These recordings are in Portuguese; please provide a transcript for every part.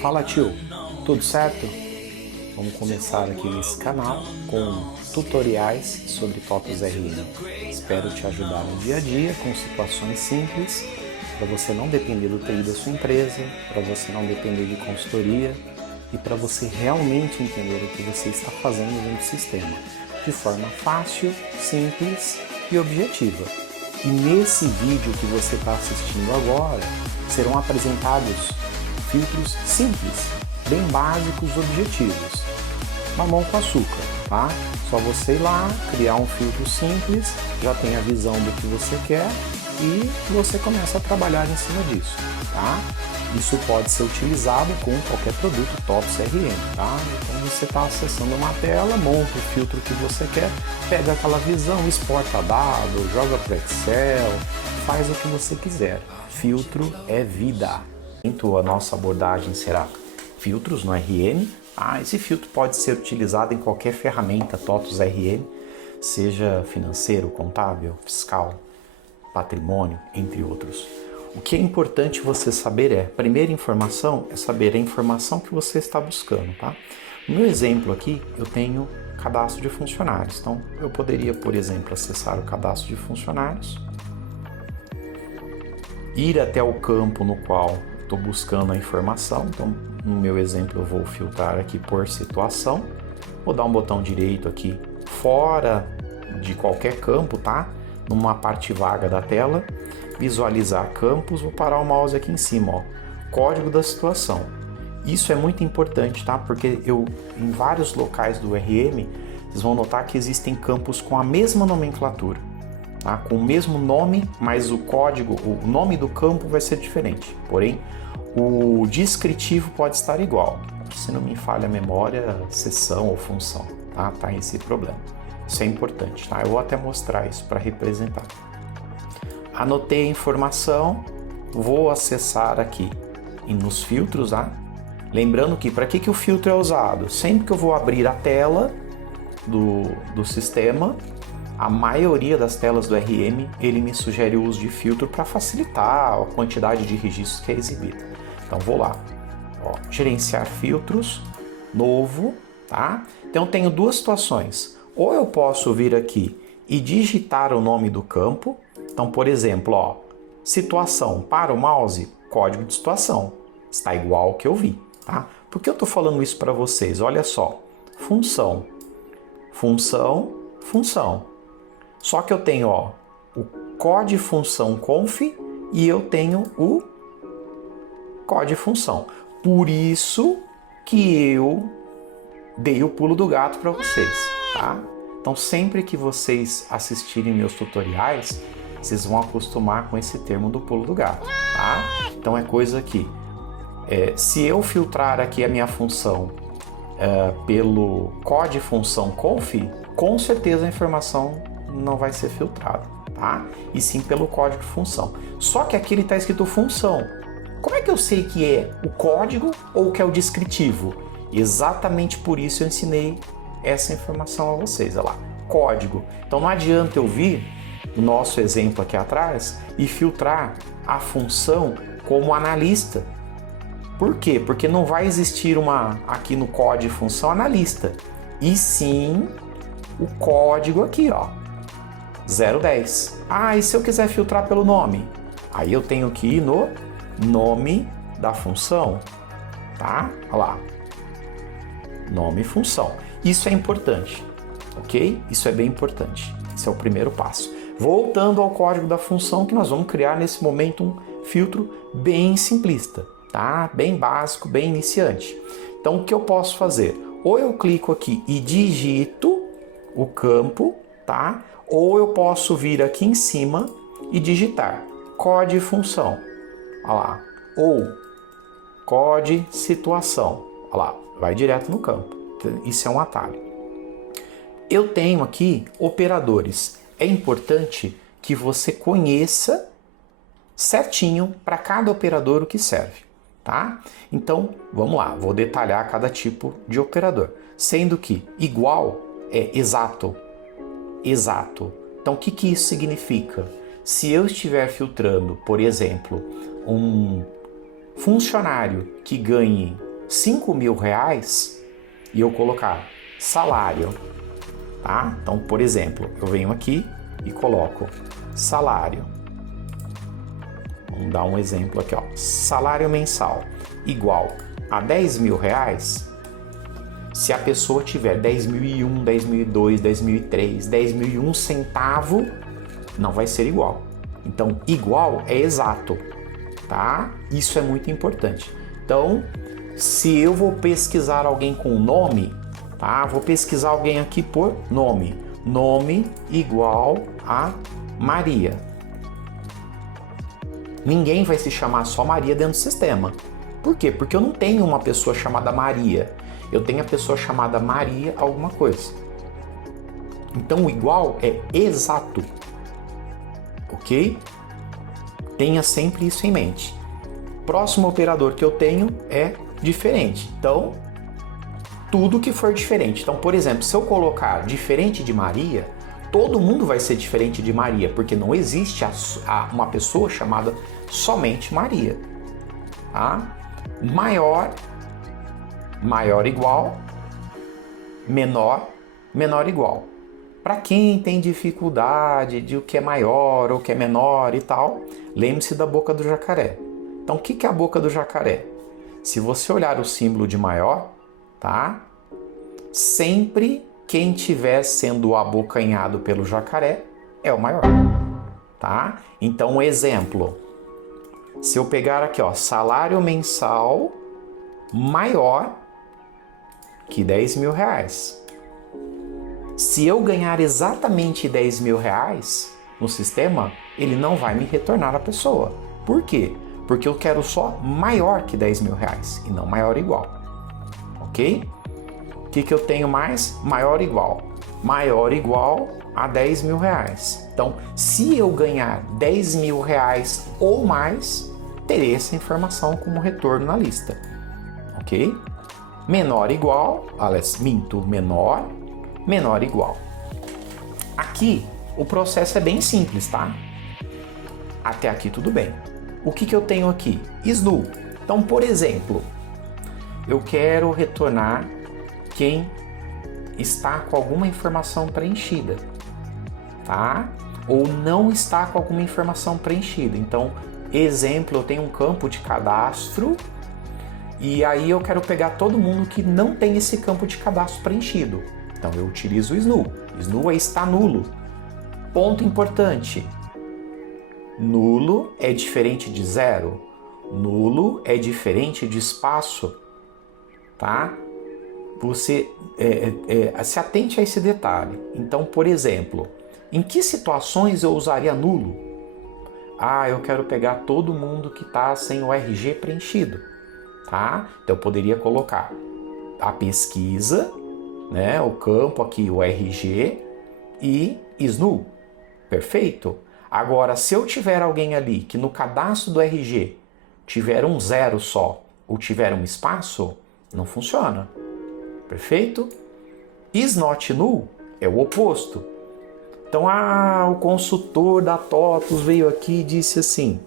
Fala tio, tudo certo? Vamos começar aqui nesse canal com tutoriais sobre TOTOS RM. Espero te ajudar no dia a dia com situações simples, para você não depender do TI da sua empresa, para você não depender de consultoria e para você realmente entender o que você está fazendo dentro do sistema, de forma fácil, simples e objetiva. E nesse vídeo que você está assistindo agora, serão apresentados filtros simples, bem básicos, objetivos. Mamão com açúcar, tá? Só você ir lá, criar um filtro simples, já tem a visão do que você quer e você começa a trabalhar em cima disso, tá? Isso pode ser utilizado com qualquer produto TOTOS RM, tá? Então você está acessando uma tela, monta o filtro que você quer, pega aquela visão, exporta dado, joga para Excel, faz o que você quiser. Filtro é vida. Então a nossa abordagem será filtros no RM. Esse filtro pode ser utilizado em qualquer ferramenta TOTOS RM, seja financeiro, contábil, fiscal, patrimônio, entre outros. O que é importante você saber primeira informação é saber a informação que você está buscando, tá? No meu exemplo aqui, eu tenho cadastro de funcionários. Então, eu poderia, por exemplo, acessar o cadastro de funcionários, ir até o campo no qual estou buscando a informação. Então, no meu exemplo, eu vou filtrar aqui por situação. Vou dar um botão direito aqui, fora de qualquer campo, tá? Numa parte vaga da tela, visualizar campos, vou parar o mouse aqui em cima, ó, código da situação. Isso é muito importante, tá? Porque em vários locais do RM, vocês vão notar que existem campos com a mesma nomenclatura, tá? Com o mesmo nome, mas o código, o nome do campo vai ser diferente. Porém, o descritivo pode estar igual. Se não me falha a memória, seção ou função, tá? Tá esse problema. Isso é importante, tá? Eu vou até mostrar isso para representar. Anotei a informação, vou acessar aqui nos filtros, tá? Lembrando que para que o filtro é usado? Sempre que eu vou abrir a tela do sistema, a maioria das telas do RM, ele me sugere o uso de filtro para facilitar a quantidade de registros que é exibida. Então vou lá, ó, gerenciar filtros, novo, tá? Então tenho duas situações. Ou eu posso vir aqui e digitar o nome do campo. Então, por exemplo, ó, situação para o mouse, código de situação. Está igual ao que eu vi, tá? Por que eu estou falando isso para vocês? Olha só, função, função, função. Só que eu tenho, ó, o código função conf e eu tenho o código função. Por isso que eu dei o pulo do gato para vocês, tá? Então, sempre que vocês assistirem meus tutoriais, vocês vão acostumar com esse termo do pulo do gato, tá? Então, é coisa que, se eu filtrar aqui a minha função pelo código função conf, com certeza a informação não vai ser filtrada, tá? E sim pelo código função. Só que aqui ele está escrito função. Como é que eu sei que é o código ou que é o descritivo? Exatamente por isso eu ensinei essa informação a vocês, olha lá, código. Então não adianta eu vir no nosso exemplo aqui atrás e filtrar a função como analista. Por quê? Porque não vai existir aqui no código função analista, e sim o código aqui, ó, 010. E se eu quiser filtrar pelo nome? Aí eu tenho que ir no nome da função, tá? Olha lá, nome e função. Isso é importante, ok? Isso é bem importante. Esse é o primeiro passo. Voltando ao código da função, que nós vamos criar nesse momento um filtro bem simplista, tá? Bem básico, bem iniciante. Então, o que eu posso fazer? Ou eu clico aqui e digito o campo, tá? Ou eu posso vir aqui em cima e digitar código função, olha lá, ou código situação, olha lá, vai direto no campo. Isso é um atalho. Eu tenho aqui operadores. É importante que você conheça certinho para cada operador o que serve, tá? Então, vamos lá, vou detalhar cada tipo de operador. Sendo que igual é exato, exato. Então, o que isso significa? Se eu estiver filtrando, por exemplo, um funcionário que ganhe R$ 5.000 e eu colocar salário, tá? Então, por exemplo, eu venho aqui e coloco salário. Vamos dar um exemplo aqui, ó. Salário mensal igual a R$ 10.000. Se a pessoa tiver 10.001, 10.002, 10.003, 10.001 centavo, não vai ser igual. Então, igual é exato, tá? Isso é muito importante. Então, se eu vou pesquisar alguém com nome, tá? Vou pesquisar alguém aqui por nome. Nome igual a Maria. Ninguém vai se chamar só Maria dentro do sistema. Por quê? Porque eu não tenho uma pessoa chamada Maria. Eu tenho a pessoa chamada Maria alguma coisa. Então o igual é exato. Ok? Tenha sempre isso em mente. Próximo operador que eu tenho é diferente. Então, tudo que for diferente. Então, por exemplo, se eu colocar diferente de Maria, todo mundo vai ser diferente de Maria, porque não existe uma pessoa chamada somente Maria. Tá? Maior igual, menor igual. Para quem tem dificuldade de o que é maior ou o que é menor e tal, lembre-se da boca do jacaré. Então, o que é a boca do jacaré? Se você olhar o símbolo de maior, tá? Sempre quem estiver sendo abocanhado pelo jacaré é o maior, tá? Então, um exemplo. Se eu pegar aqui, ó, salário mensal maior que R$ 10.000. Se eu ganhar exatamente R$ 10.000 no sistema, ele não vai me retornar a pessoa. Por quê? Porque eu quero só maior que R$ 10.000 e não maior igual. Ok? O que eu tenho mais? Maior igual. Maior igual a R$ 10.000. Então, se eu ganhar R$ 10.000 ou mais, terei essa informação como retorno na lista. Ok? Menor igual, aliás, menor igual. Aqui, o processo é bem simples, tá? Até aqui tudo bem. O que eu tenho aqui? SNU. Então, por exemplo, eu quero retornar quem está com alguma informação preenchida, tá? Ou não está com alguma informação preenchida. Então, exemplo, eu tenho um campo de cadastro e aí eu quero pegar todo mundo que não tem esse campo de cadastro preenchido. Então eu utilizo o SNU. SNU é está nulo. Ponto importante. Nulo é diferente de zero. Nulo é diferente de espaço. Tá? Você se atente a esse detalhe. Então, por exemplo, em que situações eu usaria nulo? Ah, eu quero pegar todo mundo que está sem o RG preenchido. Tá? Então eu poderia colocar a pesquisa, né, o campo aqui, o RG e SNU. Perfeito? Agora, se eu tiver alguém ali que no cadastro do RG tiver um zero só ou tiver um espaço, não funciona. Perfeito? Is not null é o oposto. Então, o consultor da TOTUS veio aqui e disse assim: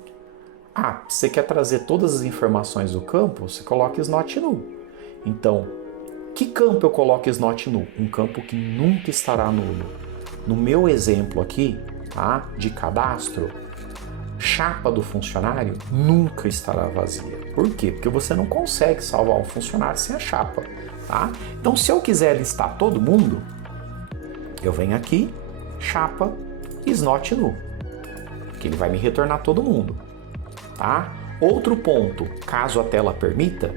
você quer trazer todas as informações do campo? Você coloca is not null. Então, que campo eu coloco is not null? Um campo que nunca estará nulo. No meu exemplo aqui, tá, de cadastro, chapa do funcionário nunca estará vazia. Por quê? Porque você não consegue salvar um funcionário sem a chapa. Tá? Então, se eu quiser listar todo mundo, eu venho aqui, chapa is not null, que ele vai me retornar todo mundo. Tá? Outro ponto, caso a tela permita,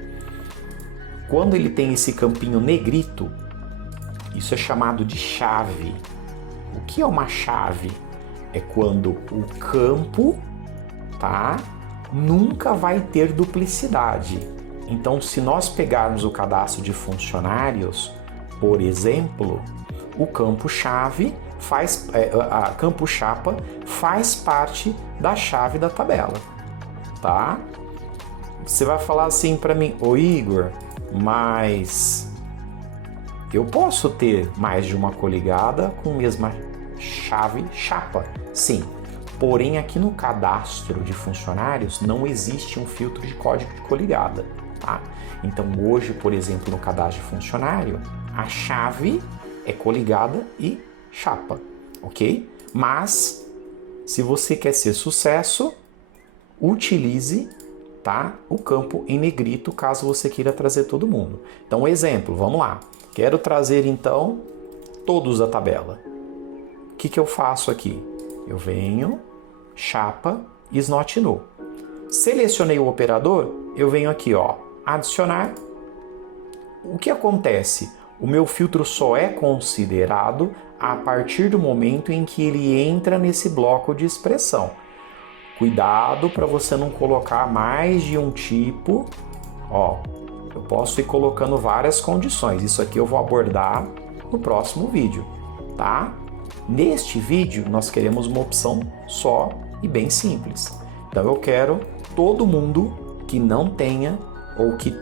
quando ele tem esse campinho negrito, isso é chamado de chave. O que é uma chave? É quando o campo, tá, nunca vai ter duplicidade. Então, se nós pegarmos o cadastro de funcionários, por exemplo, o campo chave a campo chapa faz parte da chave da tabela, tá? Você vai falar assim para mim: ô Igor, mas eu posso ter mais de uma coligada com a mesma chave chapa? Sim, Porém, aqui no cadastro de funcionários não existe um filtro de código de coligada, tá? Então hoje, por exemplo, no cadastro de funcionário, a chave é coligada e chapa, ok? Mas, se você quer ser sucesso, utilize, tá, o campo em negrito caso você queira trazer todo mundo. Então, exemplo, vamos lá. Quero trazer, então, todos da tabela. O que eu faço aqui? Eu venho, chapa, is not null. Selecionei o operador, eu venho aqui, ó, adicionar. O que acontece? O meu filtro só é considerado a partir do momento em que ele entra nesse bloco de expressão. Cuidado para você não colocar mais de um tipo. Ó, eu posso ir colocando várias condições. Isso aqui eu vou abordar no próximo vídeo, tá? Neste vídeo nós queremos uma opção só e bem simples. Então eu quero todo mundo que não tenha ou que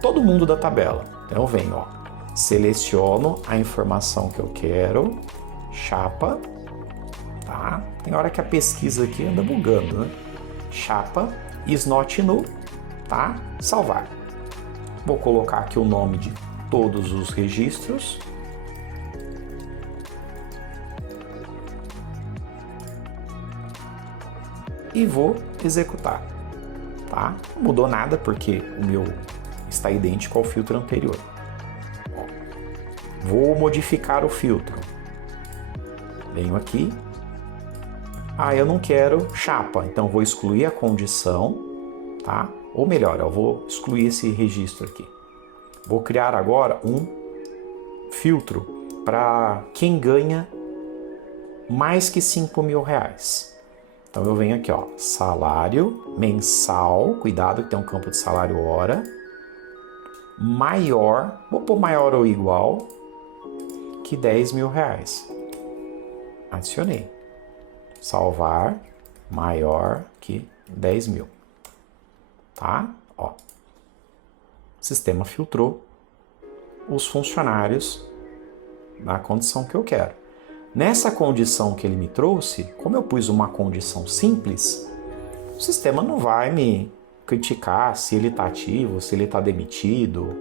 todo mundo da tabela. Então eu venho, ó, seleciono a informação que eu quero, chapa, tá? Tem hora que a pesquisa aqui anda bugando, né? Chapa, is not null, tá? Salvar. Vou colocar aqui o nome de todos os registros. E vou executar, tá? Não mudou nada porque o meu está idêntico ao filtro anterior. Vou modificar o filtro. Venho aqui. Eu não quero chapa, então vou excluir a condição, tá? Ou melhor, eu vou excluir esse registro aqui. Vou criar agora um filtro para quem ganha mais que R$5.000. Então eu venho aqui, ó, salário mensal, cuidado que tem um campo de salário hora, maior, vou pôr maior ou igual que R$10.000. Adicionei. Salvar, maior que 10.000. Tá? Ó. O sistema filtrou os funcionários na condição que eu quero. Nessa condição que ele me trouxe, como eu pus uma condição simples, o sistema não vai me criticar se ele está ativo, se ele está demitido,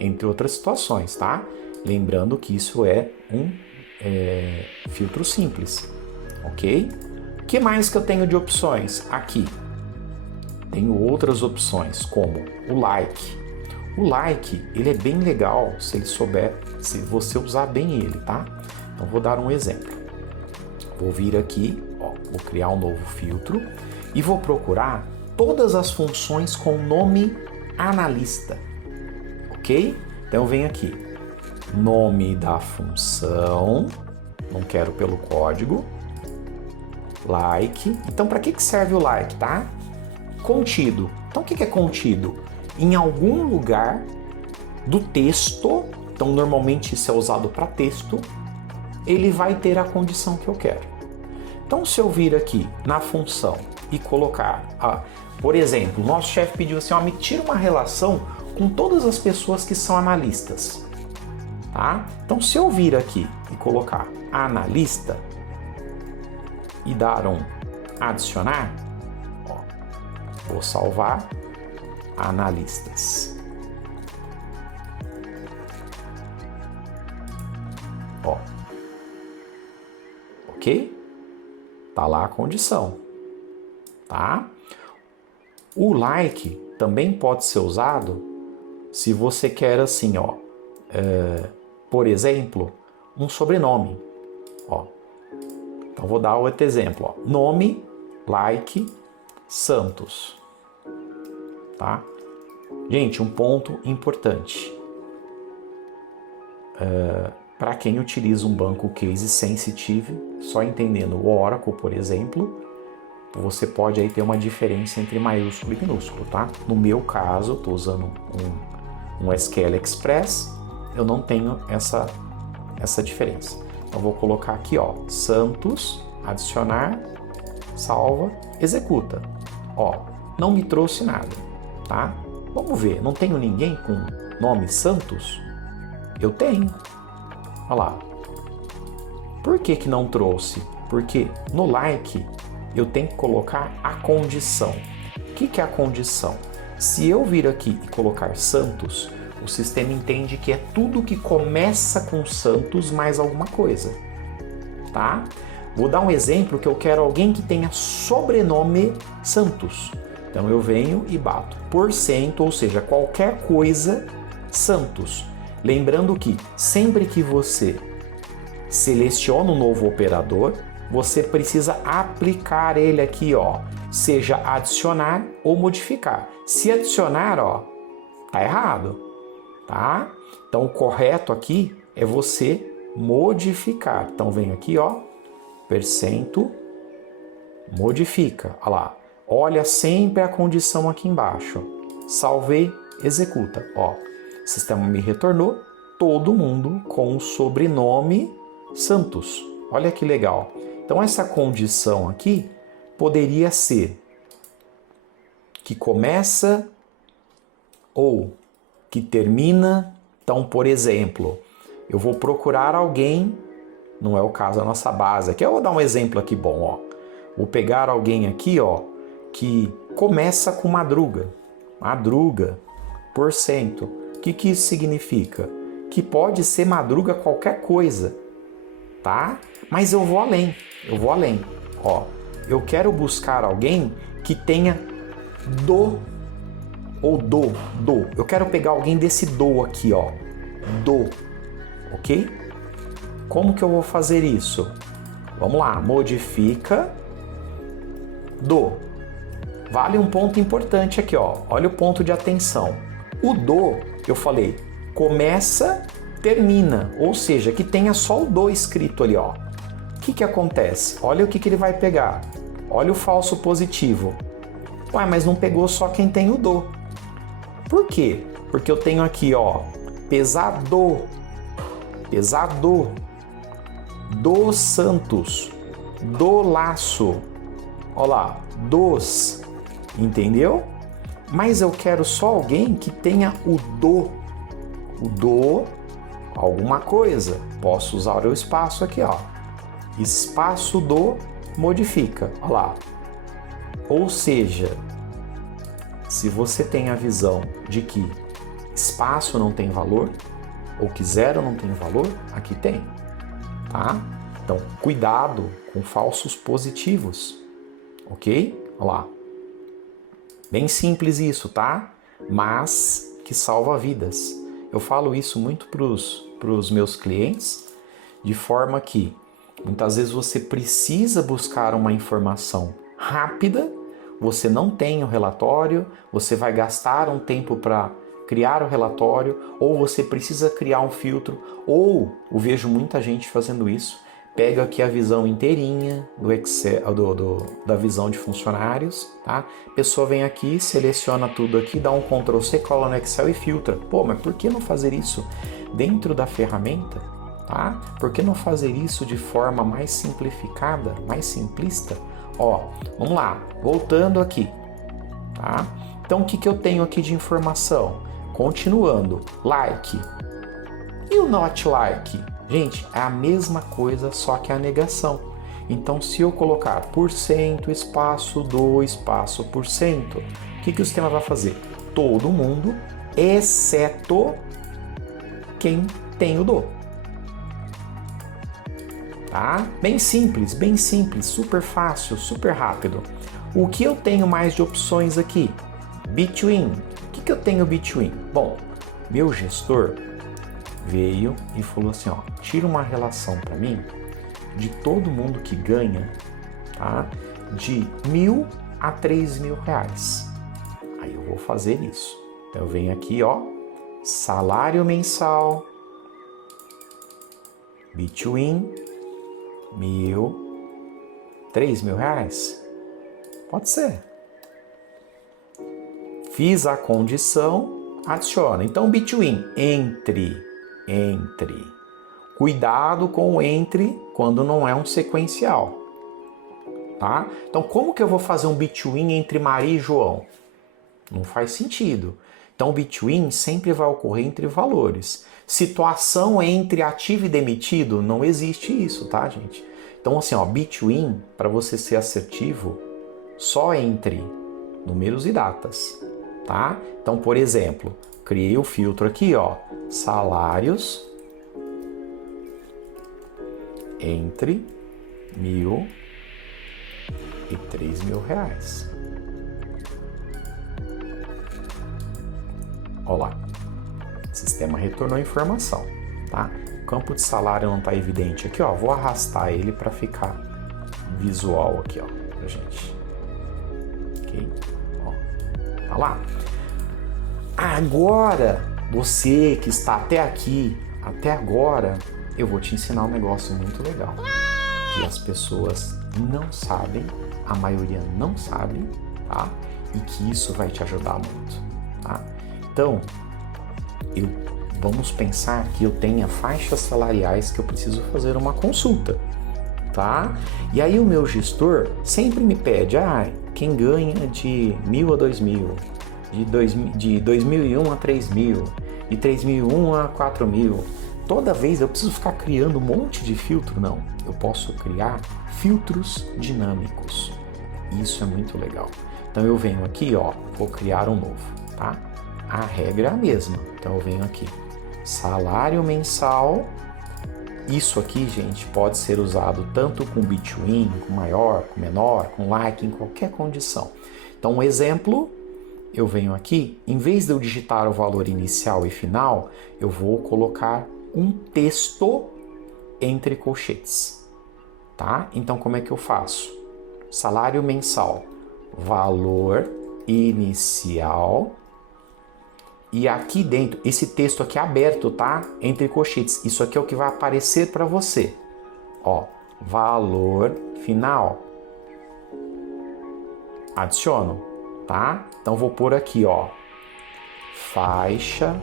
entre outras situações, tá? Lembrando que isso é um filtro simples, ok? O que mais que eu tenho de opções? Aqui tenho outras opções, como o like. O like, ele é bem legal se você usar bem ele, tá? Então vou dar um exemplo. Vou vir aqui, ó, vou criar um novo filtro e vou procurar todas as funções com nome analista, ok? Então eu venho aqui, nome da função, não quero pelo código, like. Então para que serve o like, tá? Contido. Então o que é contido? Em algum lugar do texto, então normalmente isso é usado para texto, ele vai ter a condição que eu quero. Então se eu vir aqui na função e colocar, por exemplo, o nosso chefe pediu assim, me tira uma relação com todas as pessoas que são analistas, tá? Então se eu vir aqui e colocar analista e dar um adicionar, ó, vou salvar analistas. Ó. Ok? Tá lá a condição, tá? O like também pode ser usado se você quer assim, ó, por exemplo, um sobrenome, ó. Então vou dar outro exemplo, ó, nome, like, Santos, tá? Gente, um ponto importante. Para quem utiliza um banco case sensitive, só entendendo o Oracle, por exemplo, você pode aí ter uma diferença entre maiúsculo e minúsculo, tá? No meu caso, eu estou usando um SQL Express, eu não tenho essa diferença. Então vou colocar aqui, ó, Santos, adicionar, salva, executa. Ó, não me trouxe nada, tá? Vamos ver, não tenho ninguém com nome Santos? Eu tenho. Olha lá. Por que não trouxe? Porque no like eu tenho que colocar a condição. O que é a condição? Se eu vir aqui e colocar Santos, o sistema entende que é tudo que começa com Santos mais alguma coisa, tá? Vou dar um exemplo que eu quero alguém que tenha sobrenome Santos. Então eu venho e bato %, ou seja, qualquer coisa Santos. Lembrando que sempre que você seleciona um novo operador, você precisa aplicar ele aqui, ó, seja adicionar ou modificar. Se adicionar, ó, tá errado, tá? Então o correto aqui é você modificar. Então vem aqui, ó, %, modifica, olha lá. Olha sempre a condição aqui embaixo. Salvei, executa, ó. O sistema me retornou todo mundo com o sobrenome Santos. Olha que legal. Então essa condição aqui poderia ser que começa ou que termina. Então, por exemplo, eu vou procurar alguém, não é o caso da nossa base aqui, eu vou dar um exemplo aqui bom, ó. Vou pegar alguém aqui, ó, que começa com madruga, %. O que isso significa? Que pode ser madruga qualquer coisa, tá? Mas eu vou além, ó. Eu quero buscar alguém que tenha do ou do. Eu quero pegar alguém desse do aqui, ó, do, ok? Como que eu vou fazer isso? Vamos lá, modifica do. Vale um ponto importante aqui, ó. Olha o ponto de atenção. O do, eu falei, começa, termina, ou seja, que tenha só o do escrito ali, ó. O que acontece? Olha o que ele vai pegar. Olha o falso positivo. Ué, mas não pegou só quem tem o do. Por quê? Porque eu tenho aqui, ó, pesado, do Santos, do laço, ó lá, dos, entendeu? Mas eu quero só alguém que tenha o do, alguma coisa. Posso usar o espaço aqui, ó, espaço do, modifica, ó lá. Ou seja, se você tem a visão de que espaço não tem valor, ou que zero não tem valor, aqui tem, tá? Então, cuidado com falsos positivos, ok? Olha lá. Bem simples isso, tá? Mas que salva vidas. Eu falo isso muito pros meus clientes, de forma que muitas vezes você precisa buscar uma informação rápida, você não tem o relatório, você vai gastar um tempo para criar o relatório, ou você precisa criar um filtro, ou eu vejo muita gente fazendo isso, pega aqui a visão inteirinha do Excel, da visão de funcionários, tá? A pessoa vem aqui, seleciona tudo aqui, dá um Ctrl+C, cola no Excel e filtra. Pô, mas por que não fazer isso dentro da ferramenta, tá? Por que não fazer isso de forma mais simplificada, mais simplista? Ó, vamos lá, voltando aqui, tá? Então, o que eu tenho aqui de informação? Continuando, like. E o not like? Gente, é a mesma coisa, só que a negação. Então, se eu colocar %, espaço do, espaço %, o que o sistema vai fazer? Todo mundo, exceto quem tem o do. Tá? Bem simples, super fácil, super rápido. O que eu tenho mais de opções aqui? Between. O que eu tenho between? Bom, meu gestor veio e falou assim, ó, tira uma relação para mim de todo mundo que ganha, tá? De R$1.000 a R$3.000. Aí eu vou fazer isso. Então eu venho aqui, ó, salário mensal, between R$1.000, R$3.000. Pode ser. Fiz a condição, adiciona. Então, between, entre. Cuidado com o entre quando não é um sequencial, tá? Então, como que eu vou fazer um between entre Maria e João? Não faz sentido. Então, o between sempre vai ocorrer entre valores. Situação entre ativo e demitido, não existe isso, tá, gente? Então assim, ó, between, para você ser assertivo, só entre números e datas, tá? Então, por exemplo, criei o filtro aqui, ó, salários entre 1.000 e 3.000 reais. Olha lá, o sistema retornou a informação, tá? O campo de salário não está evidente aqui, ó, vou arrastar ele para ficar visual aqui, ó, pra gente. Ok? Ó, tá lá. Agora, você que está até aqui, até agora, eu vou te ensinar um negócio muito legal, que as pessoas não sabem, a maioria não sabe, tá? E que isso vai te ajudar muito, tá? Então, vamos pensar que eu tenha faixas salariais que eu preciso fazer uma consulta, tá? E aí o meu gestor sempre me pede, quem ganha de 1.000 a 2.000, de 2.001 a 3.000, de 3.001 a 4.000. Toda vez eu preciso ficar criando um monte de filtro? Não, eu posso criar filtros dinâmicos. Isso é muito legal. Então eu venho aqui, ó, vou criar um novo, tá? A regra é a mesma. Então eu venho aqui, salário mensal. Isso aqui, gente, pode ser usado tanto com between, com maior, com menor, com like, em qualquer condição. Então, um exemplo, eu venho aqui, em vez de eu digitar o valor inicial e final, eu vou colocar um texto entre colchetes, tá? Então, como é que eu faço? Salário mensal, valor inicial. E aqui dentro, esse texto aqui é aberto, tá? Entre colchetes. Isso aqui é o que vai aparecer para você. Ó, valor final. Adiciono, tá? Então vou pôr aqui, ó, faixa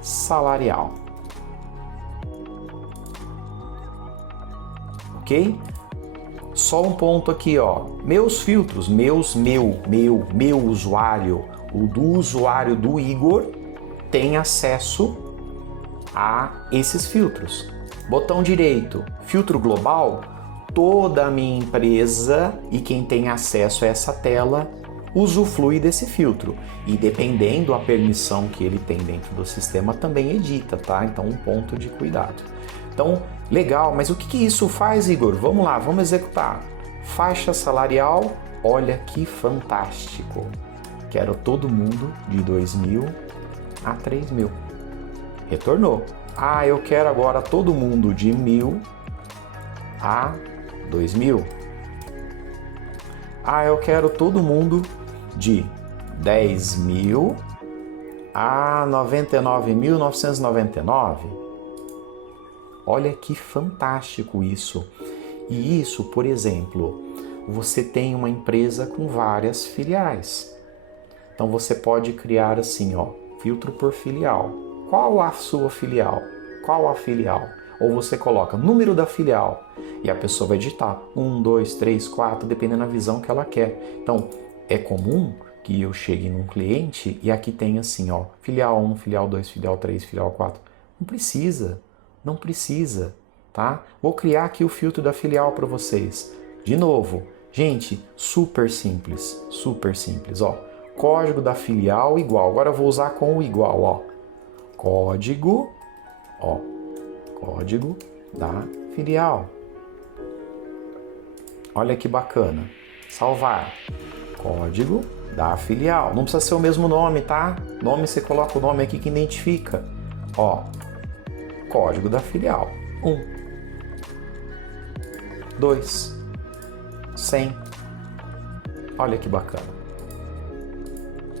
salarial. Ok? Só um ponto aqui, ó. Meus filtros, meu usuário, o do usuário do Igor, tem acesso a esses filtros. Botão direito, filtro global, toda a minha empresa e quem tem acesso a essa tela usufrui desse filtro. E dependendo da permissão que ele tem dentro do sistema, também edita, tá? Então, um ponto de cuidado. Então, legal, mas o que isso faz, Igor? Vamos lá, vamos executar. Faixa salarial, olha que fantástico. Quero todo mundo de 2.000 a 3.000. Retornou. Eu quero agora todo mundo de 1.000 a 2.000. Eu quero todo mundo de 10.000 a 99.999. Olha que fantástico isso. E isso, por exemplo, você tem uma empresa com várias filiais. Então você pode criar assim, ó, filtro por filial. Qual a sua filial? Qual a filial? Ou você coloca número da filial e a pessoa vai digitar 1, 2, 3, 4, dependendo da visão que ela quer. Então, é comum que eu chegue num cliente e aqui tem assim, ó, filial 1, filial 2, filial 3, filial 4. Não precisa, tá? Vou criar aqui o filtro da filial para vocês. De novo, gente, super simples, ó. Código da filial igual. Agora eu vou usar com o igual, ó. Código da filial. Olha que bacana. Salvar. Código da filial. Não precisa ser o mesmo nome, tá? Nome, você coloca o nome aqui que identifica. Ó, código da filial. 1, 2, 100. Olha que bacana.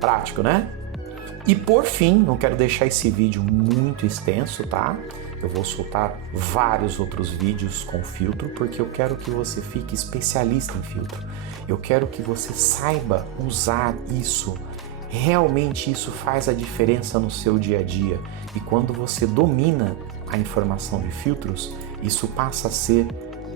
Prático, né? E por fim, não quero deixar esse vídeo muito extenso, tá? Eu vou soltar vários outros vídeos com filtro, porque eu quero que você fique especialista em filtro. Eu quero que você saiba usar isso. Realmente isso faz a diferença no seu dia a dia. E quando você domina a informação de filtros, isso passa a ser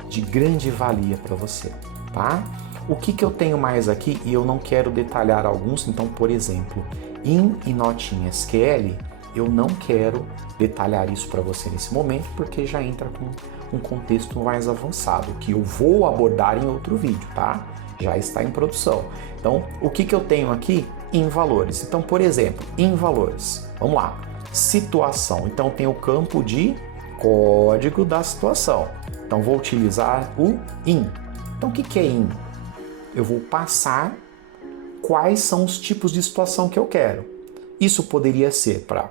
de grande valia para você, tá? O que eu tenho mais aqui, e eu não quero detalhar alguns, então, por exemplo, in e not in SQL, eu não quero detalhar isso para você nesse momento, porque já entra com um contexto mais avançado, que eu vou abordar em outro vídeo, tá? Já está em produção. Então, o que eu tenho aqui? Em valores. Então, por exemplo, em valores. Vamos lá. Situação. Então, tem o campo de código da situação. Então, vou utilizar o in. Então, o que é in? Eu vou passar quais são os tipos de situação que eu quero. Isso poderia ser para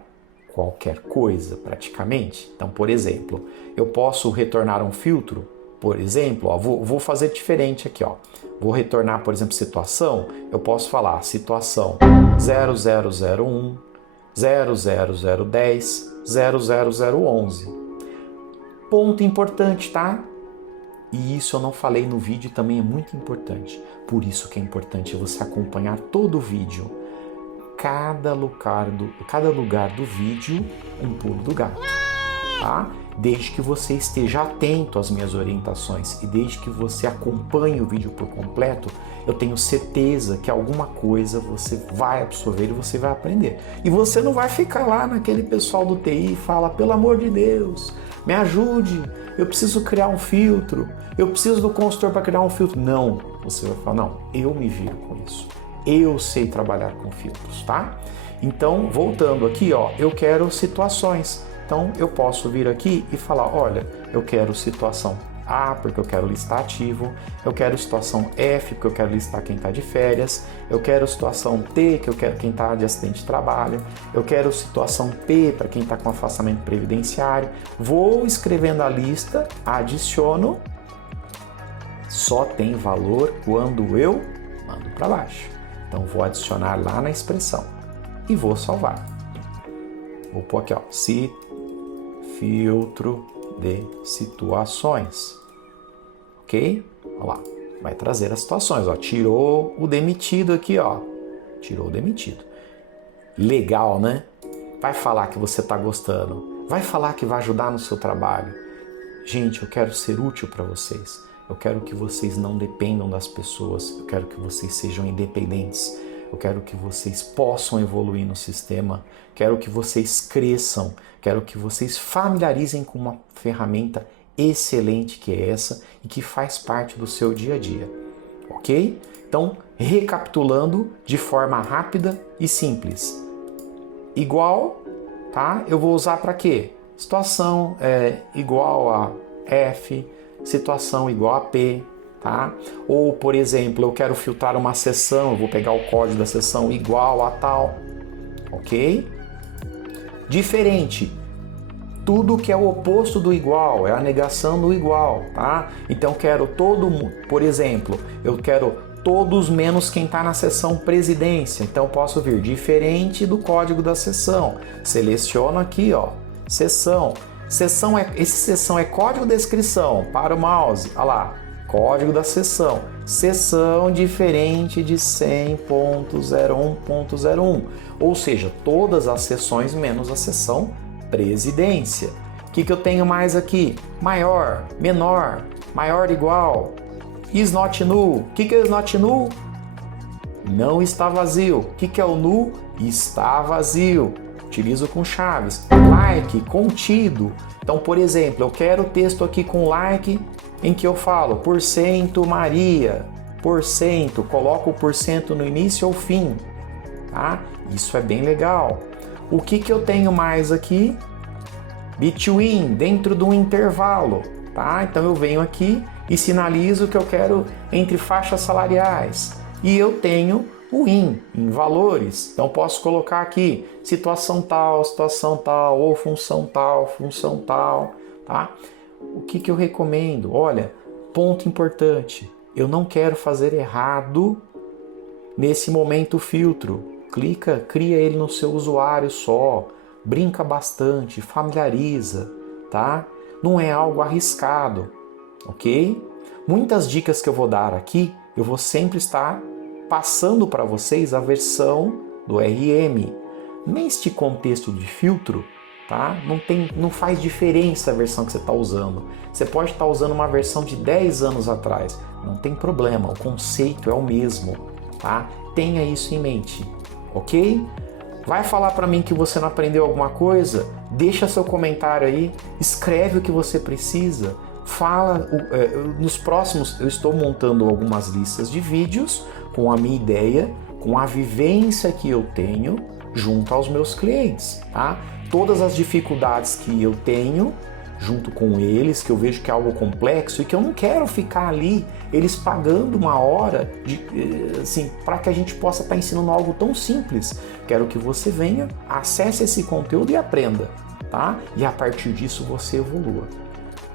qualquer coisa, praticamente. Então, por exemplo, eu posso retornar um filtro, por exemplo, ó, vou fazer diferente aqui, ó. Vou retornar, por exemplo, situação, eu posso falar situação 0001, 00010, 00011. Ponto importante, tá? E isso eu não falei no vídeo e também é muito importante. Por isso que é importante você acompanhar todo o vídeo. Cada lugar do vídeo, um pulo do gato, tá? Desde que você esteja atento às minhas orientações e desde que você acompanhe o vídeo por completo, eu tenho certeza que alguma coisa você vai absorver e você vai aprender. E você não vai ficar lá naquele pessoal do TI e fala, pelo amor de Deus, me ajude, eu preciso criar um filtro, eu preciso do consultor para criar um filtro. Não, você vai falar, não, eu me viro com isso. Eu sei trabalhar com filtros, tá? Então, voltando aqui, ó, eu quero situações. Então, eu posso vir aqui e falar, olha, eu quero situação A, porque eu quero listar ativo, eu quero situação F, porque eu quero listar quem está de férias, eu quero situação T, que eu quero quem está de acidente de trabalho, eu quero situação P, para quem está com afastamento previdenciário. Vou escrevendo a lista, adiciono, só tem valor quando eu mando para baixo. Então, vou adicionar lá na expressão e vou salvar. Vou pôr aqui, ó, filtro de situações, ok? Olha lá, vai trazer as situações, ó, tirou o demitido aqui, ó, tirou o demitido. Legal, né? Vai falar que você tá gostando, vai falar que vai ajudar no seu trabalho. Gente, eu quero ser útil para vocês. Eu quero que vocês não dependam das pessoas, eu quero que vocês sejam independentes, eu quero que vocês possam evoluir no sistema, quero que vocês cresçam, quero que vocês familiarizem com uma ferramenta excelente que é essa e que faz parte do seu dia a dia, ok? Então, recapitulando de forma rápida e simples. Igual, tá? Eu vou usar para quê? Situação é igual a F, situação igual a P, tá? Ou, por exemplo, eu quero filtrar uma seção, eu vou pegar o código da seção igual a tal, ok? Diferente, tudo que é o oposto do igual, é a negação do igual, tá? Então, quero todo mundo, por exemplo, eu quero todos menos quem está na seção presidência, então posso vir diferente do código da seção, seleciono aqui, ó, seção. Esse seção é código descrição para o mouse, olha lá, código da seção, seção diferente de 100.01.01, ou seja, todas as seções menos a seção presidência. O que eu tenho mais aqui? Maior, menor, maior igual, is not null. O que é is not null? Não está vazio. O que é o null? Está vazio. Utilizo com chaves. Like, contido. Então, por exemplo, eu quero o texto aqui com like em que eu falo % Maria, %, coloco o % no início ou fim, tá? Isso é bem legal. O que eu tenho mais aqui? Between, dentro de um intervalo, tá? Então eu venho aqui e sinalizo que eu quero entre faixas salariais. E eu tenho o em valores. Então posso colocar aqui situação tal, ou função tal, tá? O que eu recomendo? Olha, ponto importante, eu não quero fazer errado nesse momento o filtro. Cria ele no seu usuário só, brinca bastante, familiariza, tá? Não é algo arriscado, ok? Muitas dicas que eu vou dar aqui, eu vou sempre estar passando para vocês a versão do RM. Neste contexto de filtro, tá? Não faz diferença a versão que você está usando. Você pode estar usando uma versão de 10 anos atrás, não tem problema, o conceito é o mesmo, tá? Tenha isso em mente, ok? Vai falar para mim que você não aprendeu alguma coisa? Deixa seu comentário aí, escreve o que você precisa, Nos próximos eu estou montando algumas listas de vídeos com a minha ideia, com a vivência que eu tenho junto aos meus clientes, tá? Todas as dificuldades que eu tenho junto com eles, que eu vejo que é algo complexo e que eu não quero ficar ali, eles pagando uma hora assim, para que a gente possa estar ensinando algo tão simples. Quero que você venha, acesse esse conteúdo e aprenda, tá? E a partir disso você evolua.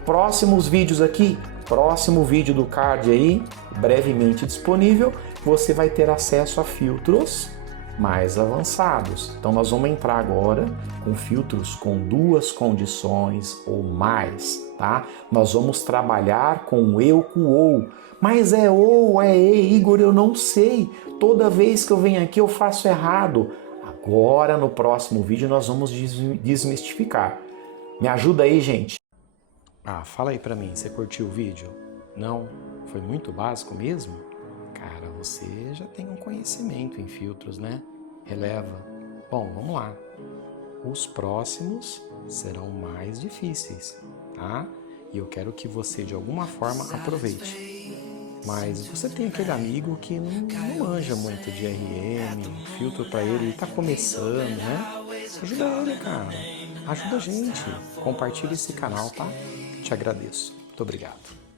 Próximos vídeos aqui, próximo vídeo do card aí, brevemente disponível, você vai ter acesso a filtros mais avançados. Então nós vamos entrar agora com filtros com 2 condições ou mais, tá? Nós vamos trabalhar com eu com ou. Mas é ou, é e, Igor, eu não sei. Toda vez que eu venho aqui eu faço errado. Agora no próximo vídeo nós vamos desmistificar. Me ajuda aí, gente. Ah, fala aí pra mim, você curtiu o vídeo? Não? Foi muito básico mesmo? Cara, você já tem um conhecimento em filtros, né? Releva. Bom, vamos lá. Os próximos serão mais difíceis, tá? E eu quero que você, de alguma forma, aproveite. Mas você tem aquele amigo que não manja muito de RM, filtro pra ele tá começando, né? Ajuda ele, cara. Ajuda a gente. Compartilhe esse canal, tá? Te agradeço. Muito obrigado.